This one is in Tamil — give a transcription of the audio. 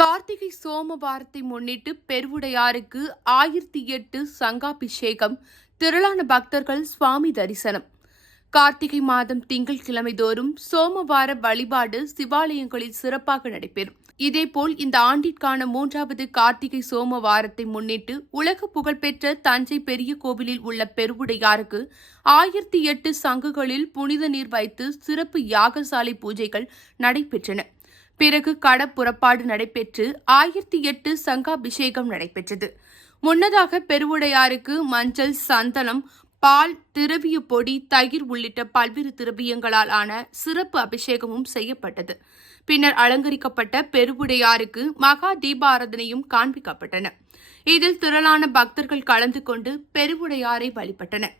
கார்த்திகை சோமவாரத்தை முன்னிட்டு பெருவுடையாருக்கு 1008 சங்காபிஷேகம், திரளான பக்தர்கள் சுவாமி தரிசனம். கார்த்திகை மாதம் திங்கட்கிழமை தோறும் சோமவார வழிபாடு சிவாலயங்களில் சிறப்பாக நடைபெறும். இதேபோல் இந்த ஆண்டிற்கான 3வது கார்த்திகை சோமவாரத்தை முன்னிட்டு உலக புகழ்பெற்ற தஞ்சை பெரிய கோவிலில் உள்ள பெருவுடையாருக்கு 1008 சங்குகளில் புனித நீர் வைத்து சிறப்பு யாகசாலை பூஜைகள் நடைபெற்றன. பிறகு கடப்புறப்பாடு நடைபெற்று 1008 சங்காபிஷேகம் நடைபெற்றது. முன்னதாக பெருவுடையாருக்கு மஞ்சள், சந்தனம், பால், திரவிய பொடி, தயிர் உள்ளிட்ட பல்வேறு திரவியங்களால் ஆன சிறப்பு அபிஷேகமும் செய்யப்பட்டது. பின்னர் அலங்கரிக்கப்பட்ட பெருவுடையாருக்கு மகா தீபாராதனையும் காண்பிக்கப்பட்டன. இதில் திரளான பக்தர்கள் கலந்து கொண்டு பெருவுடையாரை வழிபட்டனர்.